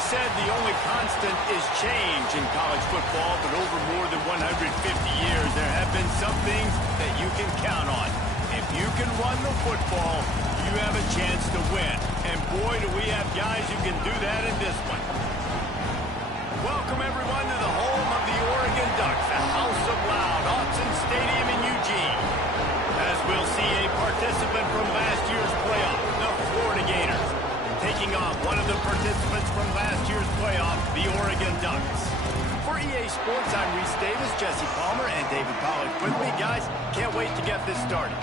always said the only constant is change in college football, but over more than 150 years, there have been some things that you can count on. If you can run the football, you have a chance to win. And boy, do we have guys who can do that in this one. Welcome, everyone, to the home of the Oregon Ducks, the House of Loud, Autzen Stadium in Eugene. As we'll see a participant from last year's playoff, the Florida Gators, taking on one of the participants from last year's playoff, the Oregon Ducks. For EA Sports, I'm Reese Davis, Jesse Palmer, and David Pollack with me. Guys, can't wait to get this started.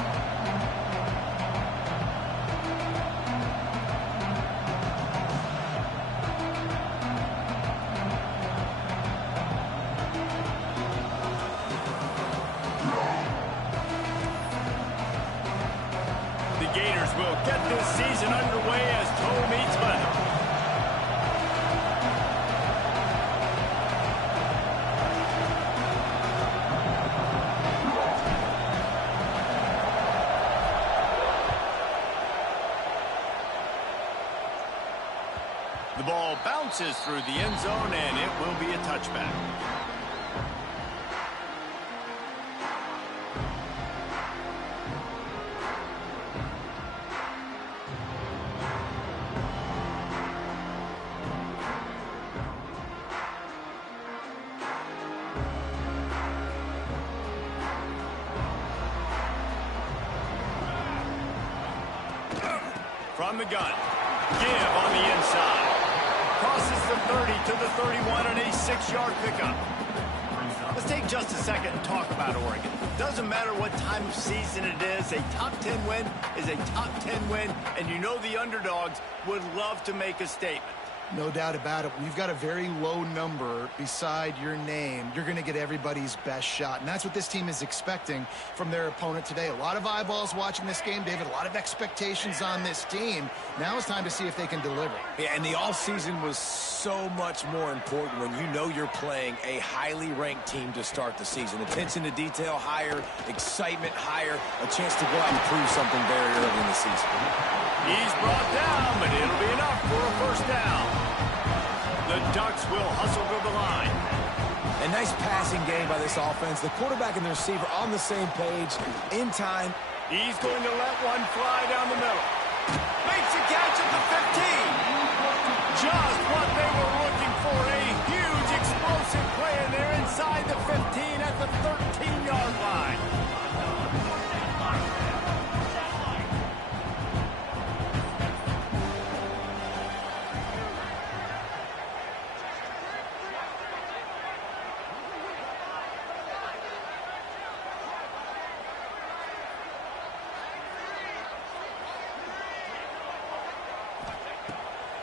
The Gators will get this season underway as toe meets leather. The ball bounces through the end zone, and it will be a touchback. From the gun, give on the inside. Crosses the 30 to the 31 on a 6-yard pickup. Let's take just a second and talk about Oregon. Doesn't matter what time of season it is, a top 10 win is a top 10 win, and you know the underdogs would love to make a statement. No doubt about it. When you've got a very low number beside your name, you're going to get everybody's best shot. And that's what this team is expecting from their opponent today. A lot of eyeballs watching this game, David. A lot of expectations on this team. Now it's time to see if they can deliver. Yeah, and the offseason was so much more important when you know you're playing a highly ranked team to start the season. Attention to detail higher, excitement higher, a chance to go out and prove something very early in the season. He's brought down, but it'll be enough for a first down. The Ducks will hustle to the line. A nice passing game by this offense. The quarterback and the receiver on the same page, in time. He's going to let one fly down the middle. Makes a catch at the 15. Just what they were looking for. A huge explosive play, and they're inside the 15 at the 13-yard line.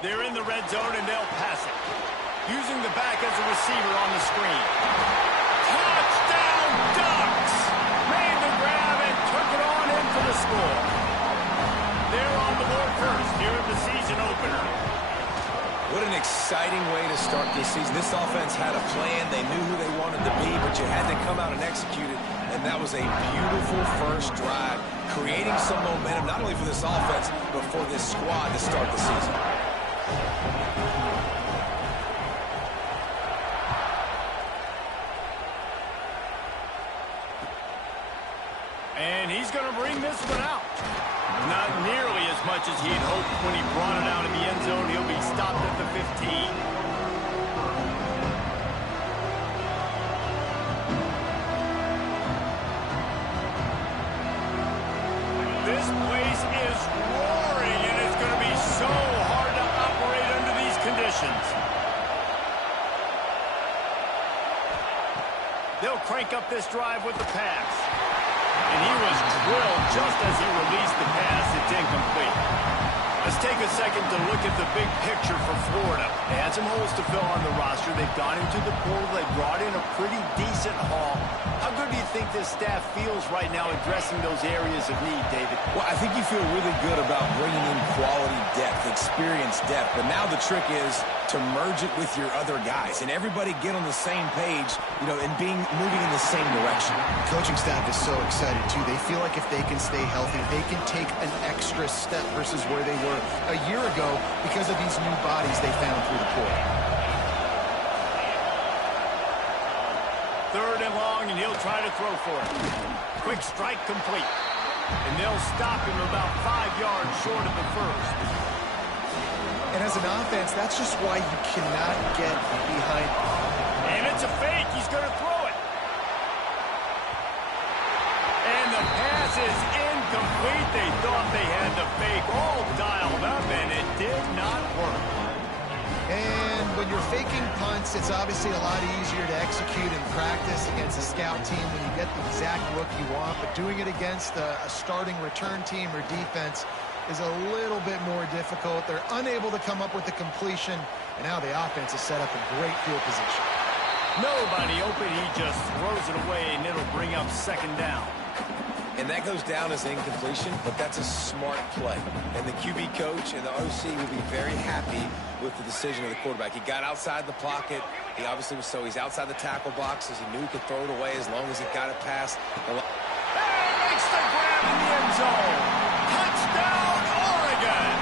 They're in the red zone, and they'll pass it. Using the back as a receiver on the screen. Touchdown, Ducks! Made the grab and took it on in for the score. They're on the board first here at the season opener. What an exciting way to start this season. This offense had a plan. They knew who they wanted to be, but you had to come out and execute it. And that was a beautiful first drive, creating some momentum, not only for this offense, but for this squad to start the season. And he's going to bring this one out. Not nearly as much as he'd hoped when he brought it out in the end zone. He'll be stopped at the 15. This place is roaring, and it's going to be so hard to operate under these conditions. They'll crank up this drive with the pass. And he was drilled just as he released the pass. It's incomplete. Let's take a second to look at the big picture for Florida. They had some holes to fill on the roster. They've gone into the portal. They brought in a pretty decent haul. How good do you think this staff feels right now addressing those areas of need, David? Well, I think you feel really good about bringing in quality depth, experience depth. But now the trick is to merge it with your other guys and everybody get on the same page, you know, and moving in the same direction. The coaching staff is so excited, too. They feel like if they can stay healthy, they can take an extra step versus where they were a year ago because of these new bodies they found through the portal. Third and long, and he'll try to throw for it. Quick strike complete. And they'll stop him about 5 yards short of the first. And as an offense, that's just why you cannot get behind. And it's a fake. He's going to throw it. And the pass is incomplete. They thought they had the fake all dialed up, and it did not work. And when you're faking punts, it's obviously a lot easier to execute in practice against a scout team when you get the exact look you want. But doing it against a starting return team or defense is a little bit more difficult. They're unable to come up with the completion, and now the offense is set up in great field position. Nobody open. He just throws it away, and it'll bring up second down. And that goes down as incompletion, but that's a smart play. And the QB coach and the OC will be very happy with the decision of the quarterback. He got outside the pocket. He obviously was he's outside the tackle boxes. He knew he could throw it away as long as he got it past. And makes the grab in the end zone. Touchdown, Oregon!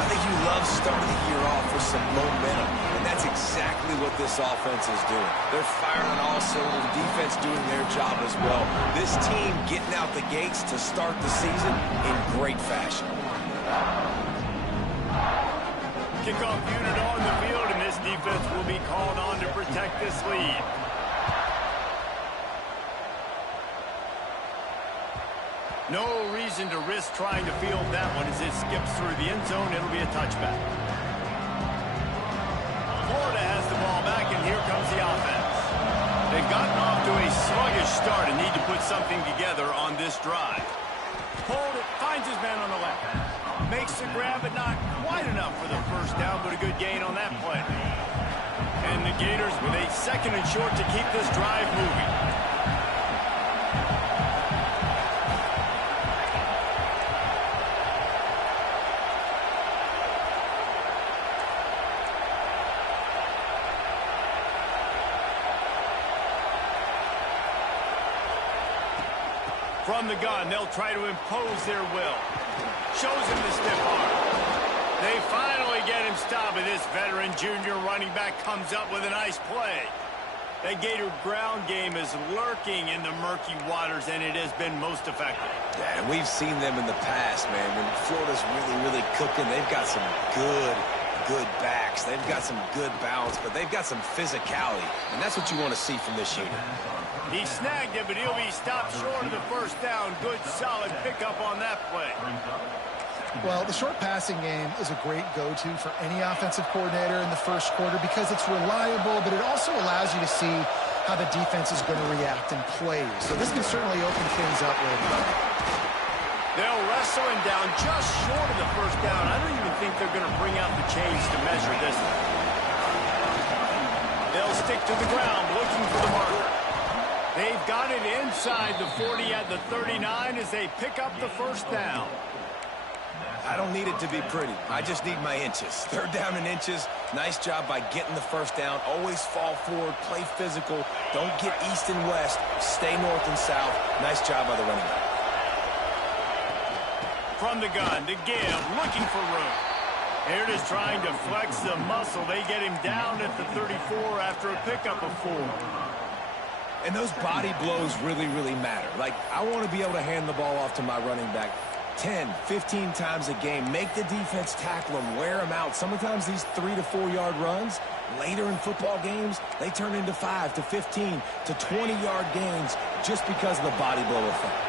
I think you love starting the year off with some momentum, and that's exactly what this offense is doing. They're firing on all cylinders, defense doing their job as well. This team getting out the gates to start the season in great fashion. Kickoff unit on the field, and this defense will be called on to protect this lead. No reason to risk trying to field that one as it skips through the end zone. It'll be a touchback. Florida has the ball back, and here comes the offense. They've gotten off to a sluggish start and need to put something together on this drive. Hold it, finds his man on the left. Makes the grab, but not quite enough for the first down, but a good gain on that play. And the Gators with a second and short to keep this drive moving. From the gun, they'll try to impose their will. Shows him the stiff arm. They finally get him stopped, and this veteran junior running back comes up with a nice play. That Gator ground game is lurking in the murky waters, and it has been most effective. Yeah, and we've seen them in the past, man. When Florida's really cooking, they've got some good backs. They've got some good balance, but they've got some physicality, and that's what you want to see from this unit. He snagged it, but he'll be stopped short of the first down. Good, solid pickup on that play. Well, the short passing game is a great go-to for any offensive coordinator in the first quarter because it's reliable, but it also allows you to see how the defense is going to react and play. So this can certainly open things up later. They'll wrestle him down just short of the first down. I don't even think they're going to bring out the chains to measure this one. They'll stick to the ground looking for the marker. They've got it inside the 40 at the 39 as they pick up the first down. I don't need it to be pretty. I just need my inches. Third down in inches. Nice job by getting the first down. Always fall forward, play physical. Don't get east and west. Stay north and south. Nice job by the running back. From the gun to give, looking for room. Here it is trying to flex the muscle. They get him down at the 34 after a pickup of 4. And those body blows really matter. Like, I want to be able to hand the ball off to my running back 10, 15 times a game. Make the defense tackle them, wear them out. Sometimes these 3 to 4 yard runs, later in football games, they turn into 5 to 15 to 20 yard gains just because of the body blow effect.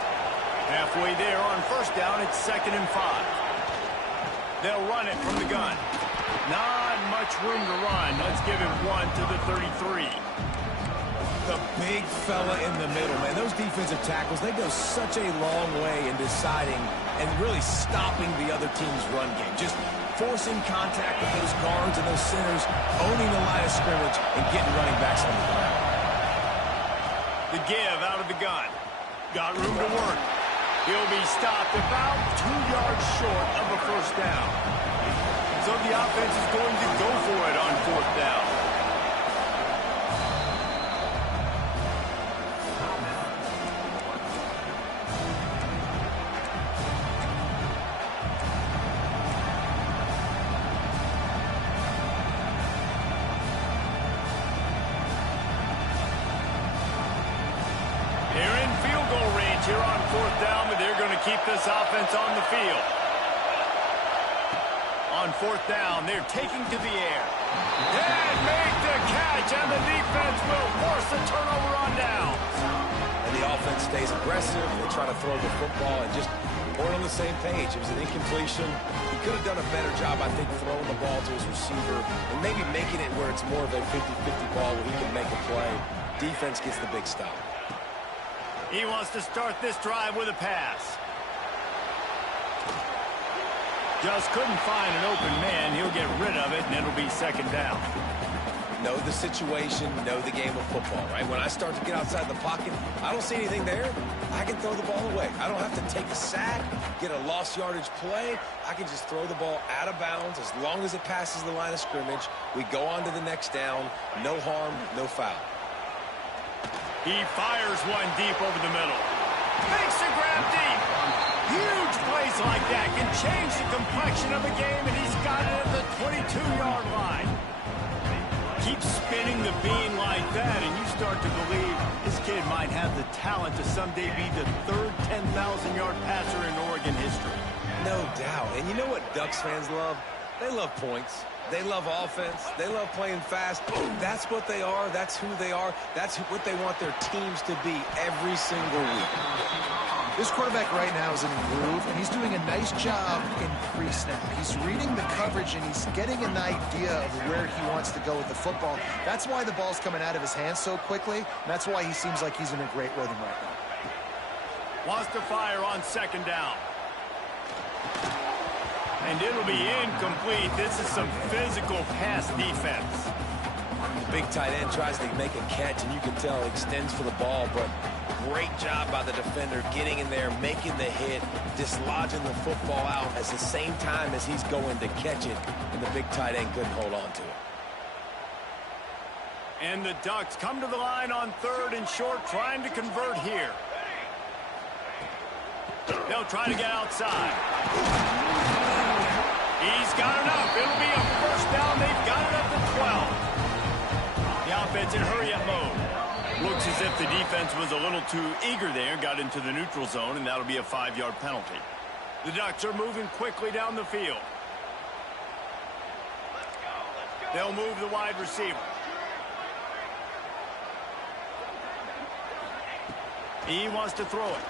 Halfway there on first down, it's 2nd and 5. They'll run it from the gun. Not much room to run. Let's give him 1 to the 33. The big fella in the middle, man. Those defensive tackles, they go such a long way in deciding and really stopping the other team's run game. Just forcing contact with those guards and those centers, owning the line of scrimmage, and getting running backs on the ground. The give out of the gun. Got room to work. He'll be stopped about 2 yards short of a first down. So the offense is going to go for it on fourth down. Here on fourth down, but they're going to keep this offense on the field. On fourth down, they're taking to the air. And make the catch, and the defense will force a turnover on downs. And the offense stays aggressive. They try to throw the football and just weren't on the same page. It was an incompletion. He could have done a better job, I think, throwing the ball to his receiver and maybe making it where it's more of a 50-50 ball where he can make a play. Defense gets the big stop. He wants to start this drive with a pass. Just couldn't find an open man. He'll get rid of it, and it'll be second down. Know the situation, know the game of football, right? When I start to get outside the pocket, I don't see anything there. I can throw the ball away. I don't have to take a sack, get a lost yardage play. I can just throw the ball out of bounds as long as it passes the line of scrimmage. We go on to the next down. No harm, no foul. He fires one deep over the middle. Makes the grab deep. Huge plays like that can change the complexion of a game, and he's got it at the 22-yard line. Keep spinning the bean like that, and you start to believe this kid might have the talent to someday be the third 10,000-yard passer in Oregon history. No doubt. And you know what Ducks fans love? They love points. They love offense. They love playing fast. That's what they are. That's who they are. That's what they want their teams to be every single week. This quarterback right now is in a groove, and he's doing a nice job in pre-snap. He's reading the coverage, and he's getting an idea of where he wants to go with the football. That's why the ball's coming out of his hands so quickly, and that's why he seems like he's in a great rhythm right now. Wants to fire on second down. And it'll be incomplete. This is some physical pass defense. The big tight end tries to make a catch, and you can tell extends for the ball, but great job by the defender getting in there, making the hit, dislodging the football out at the same time as he's going to catch it, and the big tight end couldn't hold on to it. And the Ducks come to the line on third and short, trying to convert here. They'll try to get outside. He's got enough. It'll be a first down. They've got it up to 12. The offense in hurry-up mode. Looks as if the defense was a little too eager there, got into the neutral zone, and that'll be a 5-yard penalty. The Ducks are moving quickly down the field. They'll move the wide receiver. He wants to throw it.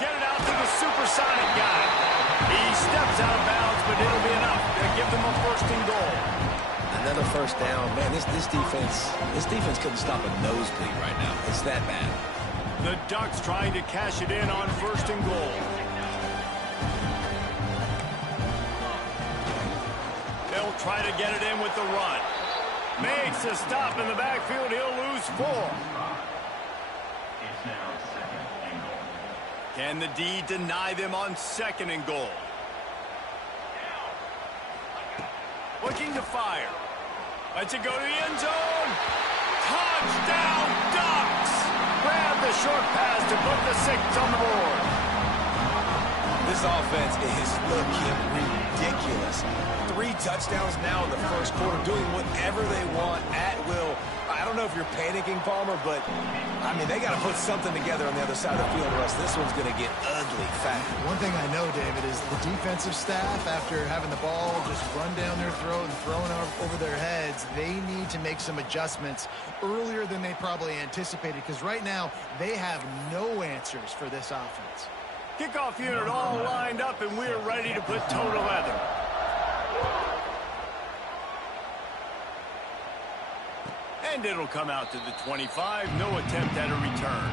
Get it out to the supersonic guy. He steps out of bounds, but it'll be enough to give them a first and goal. Another first down. Man, this defense couldn't stop a nosebleed right now. It's that bad. The Ducks trying to cash it in on first and goal. They'll try to get it in with the run. Makes a stop in the backfield. He'll lose 4. Can the D deny them on second and goal? Looking to fire. Lets it go to the end zone. Touchdown, Ducks! Grab the short pass to put the 6 on the board. This offense is looking ridiculous. 3 touchdowns now in the first quarter, doing whatever they want at will. I don't know if you're panicking, Palmer, but, I mean, they got to put something together on the other side of the field, or else this one's going to get ugly fast. One thing I know, David, is the defensive staff, after having the ball just run down their throat and thrown over their heads, they need to make some adjustments earlier than they probably anticipated, because right now they have no answers for this offense. Kickoff unit all lined up, and we're ready to put toe to leather. And it'll come out to the 25. No attempt at a return.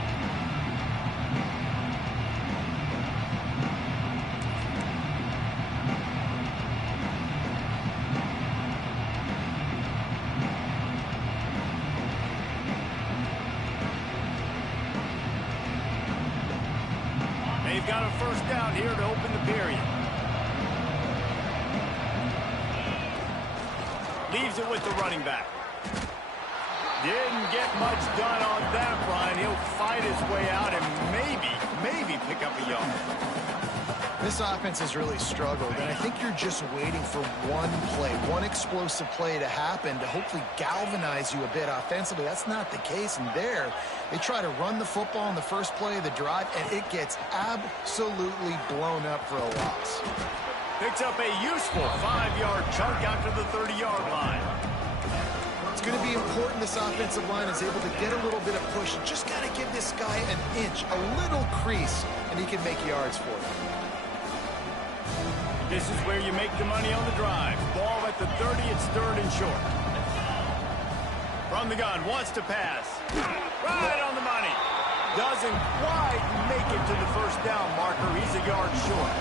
They've got a first down here to open the period. Leaves it with the running back. Didn't get much done on that run. He'll fight his way out and maybe pick up a yard. This offense has really struggled, and I think you're just waiting for one play, one explosive play to happen to hopefully galvanize you a bit offensively. That's not the case, and there they try to run the football in the first play of the drive, and it gets absolutely blown up for a loss. Picks up a useful 5-yard chunk out to the 30-yard line. It's going to be important this offensive line is able to get a little bit of push. You just got to give this guy an inch, a little crease, and he can make yards for you. This is where you make the money on the drive. Ball at the 30, it's third and short. From the gun, wants to pass. Right on the money. Doesn't quite make it to the first down marker. He's a yard short.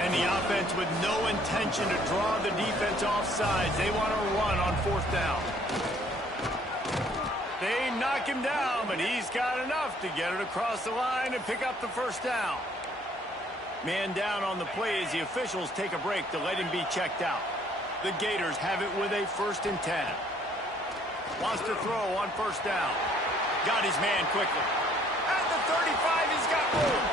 And the offense with no intention to draw the defense off sides. They want to run on fourth down. They knock him down, but he's got enough to get it across the line and pick up the first down. Man down on the play as the officials take a break to let him be checked out. The Gators have it with a 1st and 10. Wants to throw on first down. Got his man quickly. At the 35, he's got room.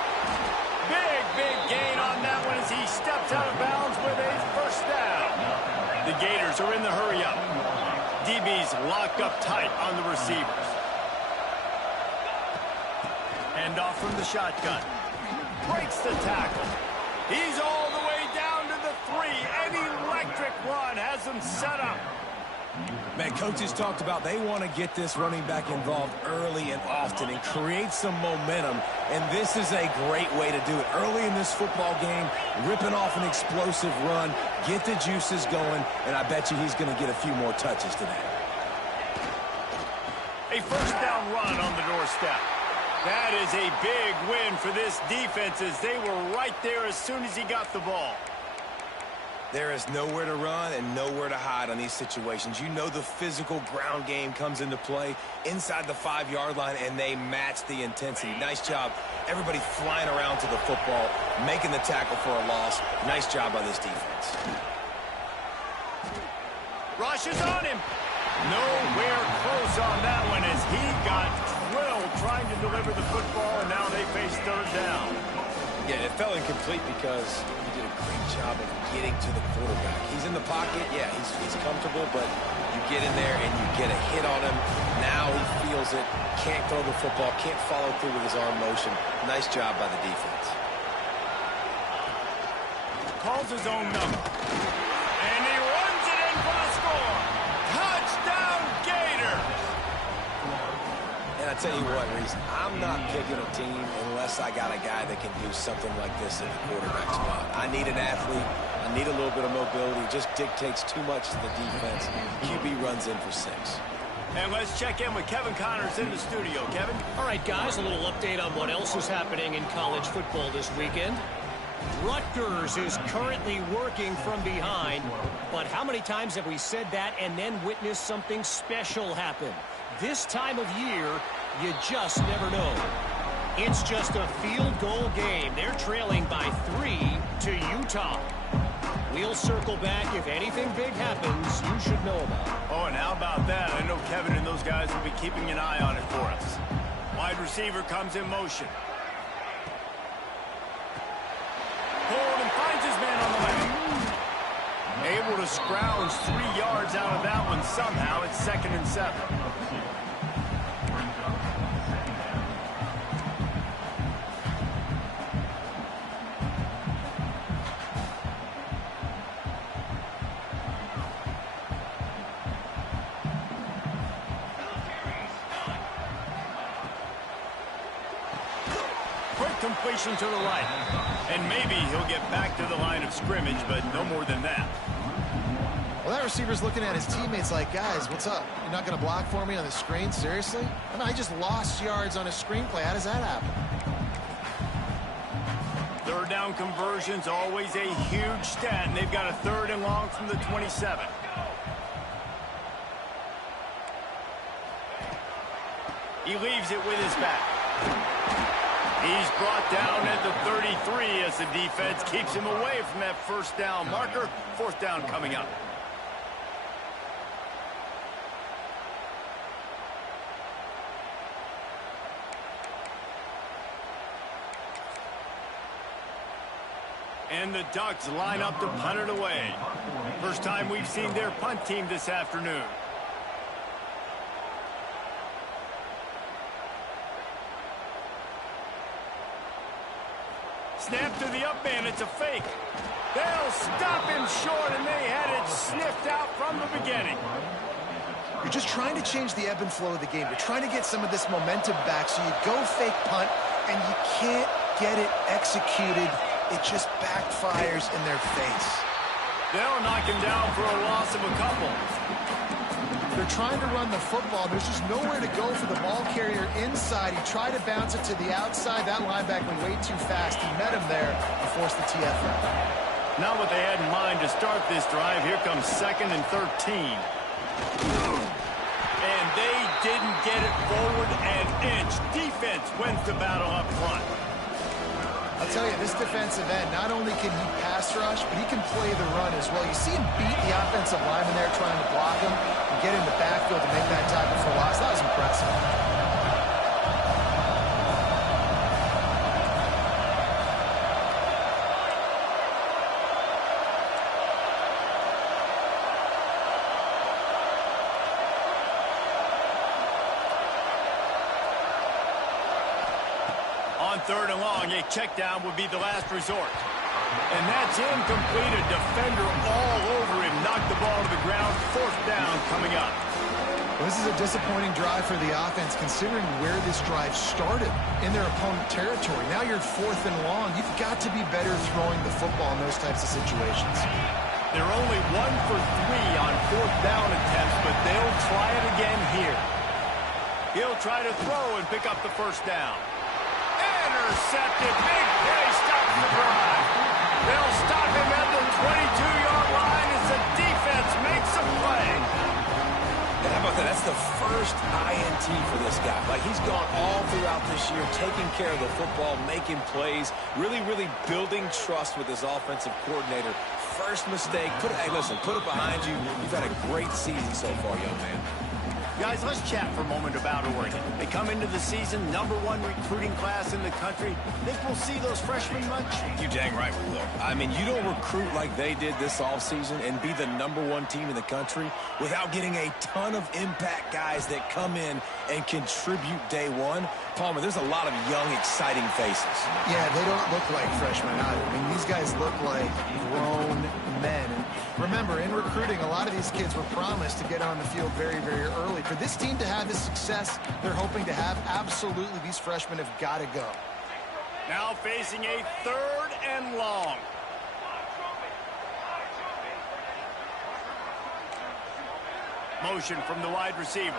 Big gain on that one as he steps out of bounds with a first down. The Gators are in the hurry-up. DB's locked up tight on the receivers. Hand off from the shotgun. Breaks the tackle. He's all the way down to the 3. An electric run has him set up. Man, coaches talked about they want to get this running back involved early and often and create some momentum, and this is a great way to do it. Early in this football game, ripping off an explosive run, get the juices going, and I bet you he's going to get a few more touches today. A first down run on the doorstep. That is a big win for this defense as they were right there as soon as he got the ball. There is nowhere to run and nowhere to hide on these situations. You know the physical ground game comes into play inside the 5-yard line, and they match the intensity. Nice job. Everybody flying around to the football, making the tackle for a loss. Nice job by this defense. Rush is on him. Nowhere close on that one as he got drilled trying to deliver the football, and now they face third down. Yeah, it fell incomplete because he did a great job of getting to the quarterback. He's in the pocket. Yeah, he's comfortable, but you get in there and you get a hit on him. Now he feels it. Can't throw the football. Can't follow through with his arm motion. Nice job by the defense. Calls his own number. And he runs it in for the score. Touchdown, Gators! And I tell you what, Reese, I'm not picking a team unless I got a guy that can do something like this in the quarterback spot. I need an athlete. I need a little bit of mobility. It just dictates too much to the defense. QB runs in for 6. And let's check in with Kevin Connors in the studio. Kevin? All right, guys, a little update on what else is happening in college football this weekend. Rutgers is currently working from behind, but how many times have we said that and then witnessed something special happen? This time of year, you just never know. It's just a field goal game. They're trailing by 3 to Utah. We'll circle back if anything big happens you should know about. Oh, and how about that? I know Kevin and those guys will be keeping an eye on it for us. Wide receiver comes in motion. Hold and finds his man on the left. Able to scrounge 3 yards out of that one somehow. It's 2nd and 7. Completion to the right. And maybe he'll get back to the line of scrimmage, but no more than that. Well, that receiver's looking at his teammates like, guys, what's up? You're not going to block for me on the screen? Seriously? I mean, I just lost yards on a screenplay. How does that happen? Third down conversion's always a huge stat, and they've got a 3rd and long from the 27. He leaves it with his back. He's brought down at the 33 as the defense keeps him away from that first down marker. Fourth down coming up. And the Ducks line up to punt it away. First time we've seen their punt team this afternoon. Snap to the up man. It's a fake. They'll stop him short, and they had it sniffed out from the beginning. You're just trying to change the ebb and flow of the game. You're trying to get some of this momentum back, so you go fake punt, and you can't get it executed. It just backfires in their face. They'll knock him down for a loss of a couple. They're trying to run the football. There's just nowhere to go for the ball carrier inside. He tried to bounce it to the outside. That linebacker went way too fast. He met him there and forced the TFL. Not what they had in mind to start this drive. Here comes 2nd and 13. And they didn't get it forward an inch. Defense wins the battle up front. I'll tell you, this defensive end, not only can he pass rush, but he can play the run as well. You see him beat the offensive lineman there trying to block him and get in the backfield to make that tackle for loss. That was impressive. On 3rd and long, a check down would be the last resort. And that's incomplete. A defender all over him. Knocked the ball to the ground. 4th down coming up. Well, this is a disappointing drive for the offense considering where this drive started in their opponent territory. Now you're 4th and long. You've got to be better throwing the football in those types of situations. They're only 1 for 3 on 4th down attempts, but they'll try it again here. He'll try to throw and pick up the first down. Intercepted. Big play stops the drive. They'll stop him at the 22-yard line as the defense makes a play. And how about that? That's the first INT for this guy. Like, he's gone all throughout this year, taking care of the football, making plays, really building trust with his offensive coordinator. First mistake. Hey, listen, put it behind you. You've had a great season so far, young man. Guys, let's chat for a moment about Oregon. They come into the season, #1 recruiting class in the country. Think we'll see those freshmen much? You dang right we will. I mean, you don't recruit like they did this offseason and be the #1 team in the country without getting a ton of impact guys that come in and contribute day one. Palmer, there's a lot of young, exciting faces. Yeah, they don't look like freshmen either. I mean, these guys look like grown men. And remember, in recruiting, a lot of these kids were promised to get on the field very early. For this team to have the success they're hoping to have, absolutely these freshmen have got to go. Now facing a 3rd and long. Motion from the wide receiver.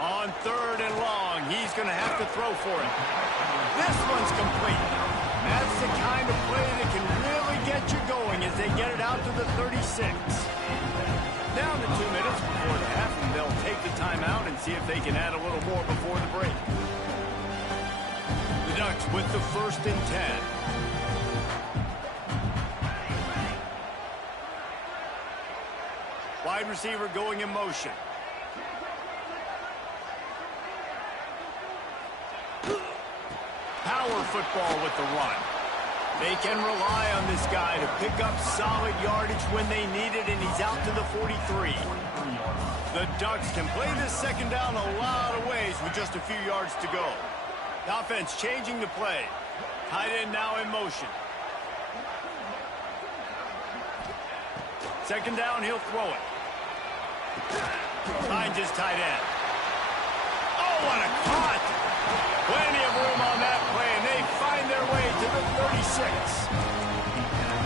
On 3rd and long, he's going to have to throw for it. This one's complete. That's the kind of play that can really get you going as they get it out to the 36. Down to 2 minutes before the half, and they'll take the timeout and see if they can add a little more before the break. The Ducks with the 1st and 10. Wide receiver going in motion. Power football with the run. They can rely on this guy to pick up solid yardage when they need it, and he's out to the 43. The Ducks can play this 2nd down a lot of ways with just a few yards to go. The offense changing the play. Tight end now in motion. 2nd down, he'll throw it. Finds his tight end. Oh, what a cut! Plenty of room on that play, and they find their way to the 36.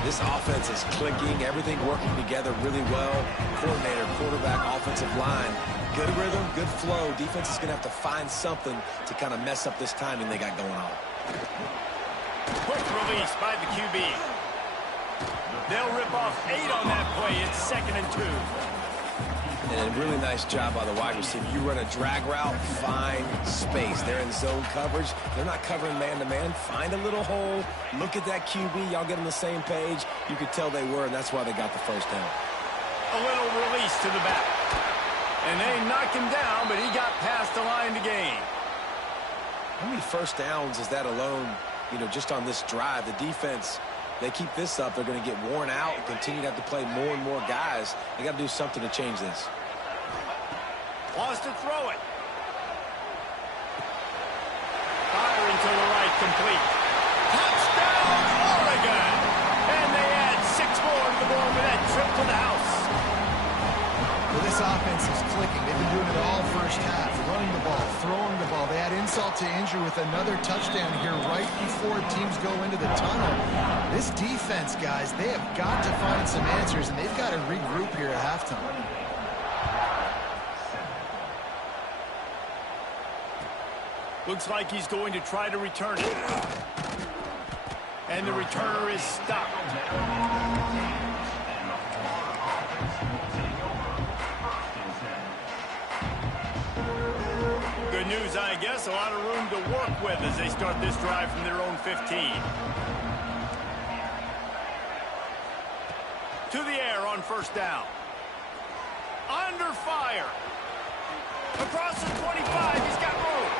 This offense is clicking, everything working together really well. Coordinator, quarterback, offensive line. Good rhythm, good flow. Defense is going to have to find something to kind of mess up this timing they got going on. Quick release by the QB. They'll rip off 8 on that play. It's 2nd and 2. And a really nice job by the wide receiver. You run a drag route, find space. They're in zone coverage. They're not covering man-to-man. Find a little hole. Look at that QB. Y'all get on the same page. You could tell they were, and that's why they got the first down. A little release to the back. And they knock him down, but he got past the line to gain. How many first downs is that alone, just on this drive? The defense, they keep this up, they're going to get worn out and continue to have to play more and more guys. They got to do something to change this. Wants to throw it. Firing to the right, complete. Touchdown, Oregon! And they add 6 more to the board with that trip to the house. Well, this offense is clicking. They've been doing it all first half. Running the ball, throwing the ball. They add insult to injury with another touchdown here right before teams go into the tunnel. This defense, guys, they have got to find some answers, and they've got to regroup here at halftime. Looks like he's going to try to return it. And the returner is stopped. Good news, I guess. A lot of room to work with as they start this drive from their own 15. To the air on first down. Under fire. Across the 25, he's got room.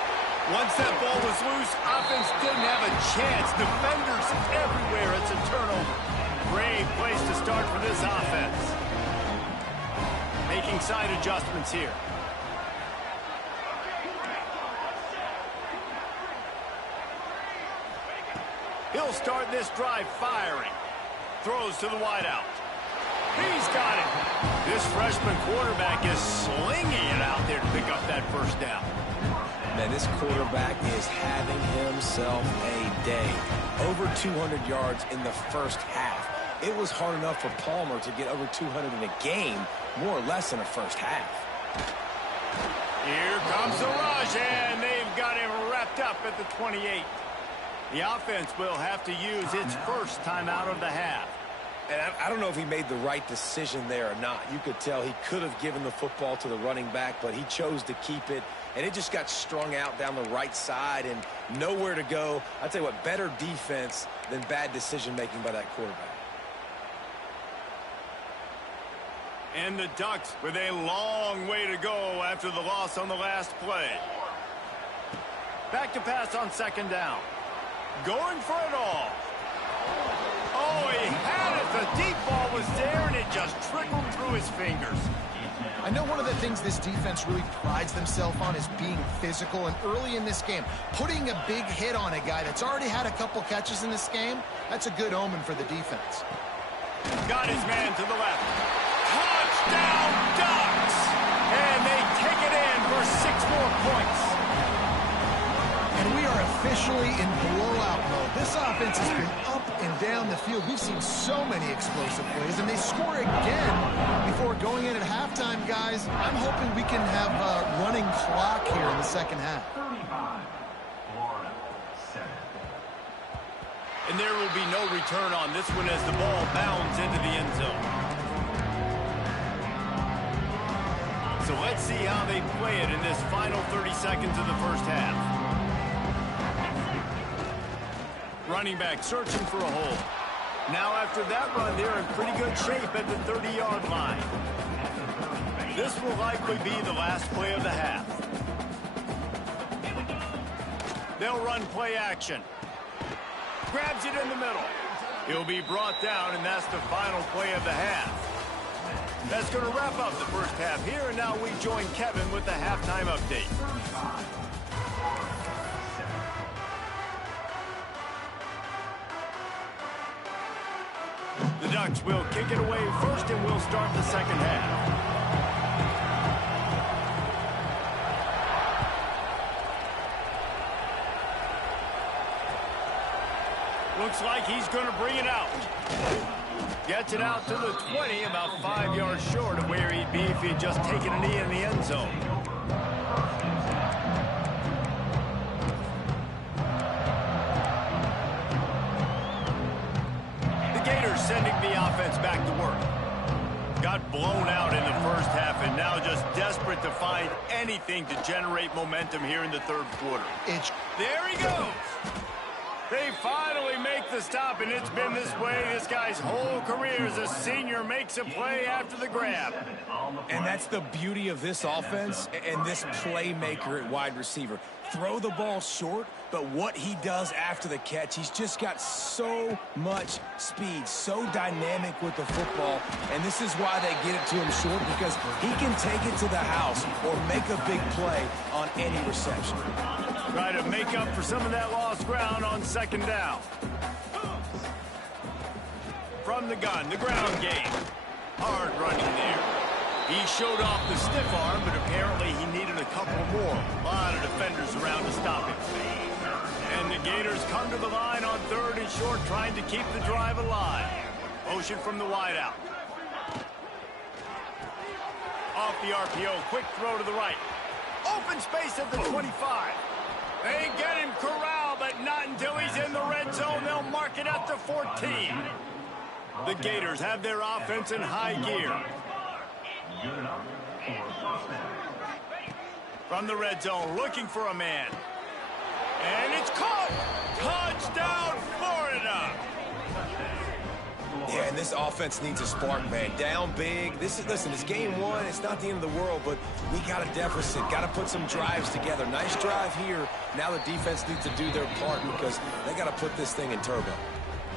Once that ball was loose, offense didn't have a chance. Defenders everywhere. It's a turnover. Great place to start for this offense. Making side adjustments here. He'll start this drive firing. Throws to the wideout. He's got it. This freshman quarterback is slinging it out there to pick up that first down. Man, this quarterback is having himself a day. Over 200 yards in the first half. It was hard enough for Palmer to get over 200 in a game, more or less in the first half. Here comes the rush, and they've got him wrapped up at the 28. The offense will have to use its first timeout of the half. And I don't know if he made the right decision there or not. You could tell he could have given the football to the running back, but he chose to keep it, and it just got strung out down the right side and nowhere to go. I tell you what, better defense than bad decision-making by that quarterback. And the Ducks with a long way to go after the loss on the last play. Back to pass on second down. Going for it all. Oh, he had it. The deep ball was there, and it just trickled through his fingers. I know one of the things this defense really prides themselves on is being physical, and early in this game, putting a big hit on a guy that's already had a couple catches in this game, that's a good omen for the defense. Got his man to the left. Touchdown, Ducks! And they take it in for 6 more points. And we are officially in blowout mode. This offense has been up and down the field. We've seen so many explosive plays, and they score again before going in at halftime, guys. I'm hoping we can have a running clock here in the second half. And there will be no return on this one as the ball bounds into the end zone. So let's see how they play it in this final 30 seconds of the first half. Running back searching for a hole. Now after that run, they're in pretty good shape at the 30-yard line. This will likely be the last play of the half. They'll run play action. Grabs it in the middle. He'll be brought down, and that's the final play of the half. That's going to wrap up the first half here, and now we join Kevin with the halftime update. The Ducks will kick it away first, and we'll start the second half. Looks like he's going to bring it out. Gets it out to the 20, about 5 yards short of where he'd be if he'd just taken a knee in the end zone. The Gators sending the offense back to work. Got blown out in the first half now just desperate to find anything to generate momentum here in the third quarter. There he goes. They finally make the stop, and it's been this way this guy's whole career as a senior. Makes a play after the grab. And that's the beauty of this offense and this playmaker at wide receiver. Throw the ball short, but what he does after the catch, he's just got so much speed, so dynamic with the football, and this is why they get it to him short, because he can take it to the house or make a big play on any reception. Try to make up for some of that lost ground on second down. From the gun, the ground game. Hard running there. He showed off the stiff arm, but apparently he needed a couple more. A lot of defenders around to stop him. And the Gators come to the line on third and short, trying to keep the drive alive. Motion from the wideout. Off the RPO, quick throw to the right. Open space at the 25. They get him corralled, but not until he's in the red zone. They'll mark it at the 14. The Gators have their offense in high gear. From the red zone, looking for a man. And it's caught! Touchdown, Florida! Yeah, and this offense needs a spark, man. Down big. Listen, it's game one. It's not the end of the world, but we got a deficit. Got to put some drives together. Nice drive here. Now the defense needs to do their part because they got to put this thing in turbo.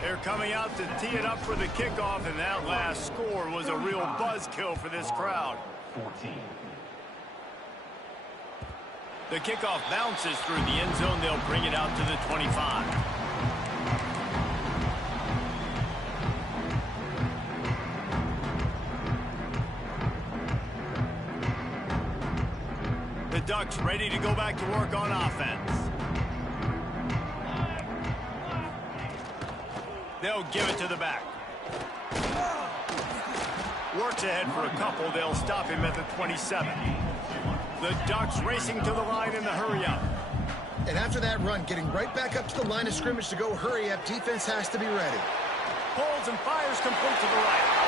They're coming out to tee it up for the kickoff, and that last score was a real buzzkill for this crowd. 14. The kickoff bounces through the end zone. They'll bring it out to the 25. The Ducks ready to go back to work on offense. They'll give it to the back. Works ahead for a couple. They'll stop him at the 27. The Ducks racing to the line in the hurry-up. And after that run, getting right back up to the line of scrimmage to go hurry up, defense has to be ready. Pulls and fires complete to the right.